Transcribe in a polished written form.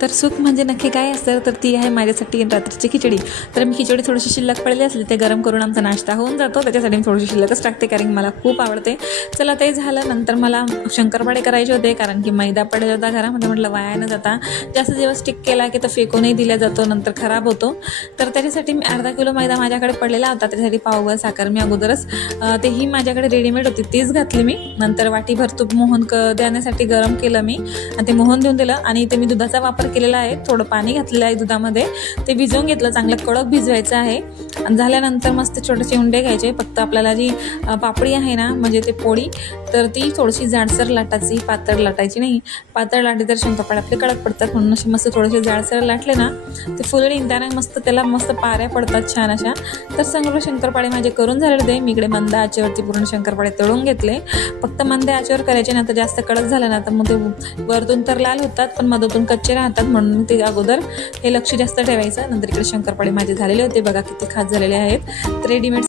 तर सुख म्हणजे नक्की काय असतं, तर ती आहे माझ्यासाठी रात्रीची खिचडी. तर मी खिचडी थोडीशी शिल्लक पडली असली ते गरम करून आमचा नाश्ता होऊन जातो, त्याच्यासाठी मी थोडीशी शिल्लकच टाकते कारण मला खूप आवडते. चला ते झालं. नंतर मला शंकरपाळे करायचे होते कारण की मैदा पडला होता घरामध्ये. म्हटलं वाया न जाता जास्त दिवस टिक केला की तो फेकूनही दिला जातो, नंतर खराब होतो. तर त्याच्यासाठी मी अर्धा किलो मैदा माझ्याकडे पडलेला होता. त्याच्यासाठी पावभर साखर मी अगोदरच तेही माझ्याकडे रेडीमेड होती तीच घातली मी. नंतर वाटीभर तूप मोहन देण्यासाठी गरम केलं मी आणि ते मोहन देऊन दिलं. आणि इथे मी दुधाचा वापर केलेला आहे, थोडं पाणी घातलेलं आहे दुधामध्ये, ते भिजवून घेतलं, चांगलं कडक भिजवायचं आहे. आणि झाल्यानंतर मस्त छोटेसे उंडे घ्यायचे. फक्त आपल्याला जी पापडी आहे ना, म्हणजे ते पोळी, तर ती थोडीशी जाडसर लाटायची, पातळ लाटायची नाही. पातळ लाटली तर शंकरपाळे आपले कडक पडतात, म्हणून असे मस्त थोडेसे जाडसर लाटले ना ते फुल निघताना मस्त त्याला मस्त पाऱ्या पडतात छान अशा. तर सगळे शंकरपाळे माझे करून झालेले होते. मी इकडे मंद आचेवरती पूर्ण शंकरपाळे तळून घेतले. फक्त मंद आचेवर करायचे ना, तर जास्त कडक झालं ना तर मग ते वरतून तर लाल होतात पण मधातून कच्चे राहतात, म्हणून ते अगोदर हे लक्ष जास्त ठेवायचं. नंतर इकडे शंकरपाळे माझे झालेले होते, बघा किती खास झालेले आहेत. रेडीमेड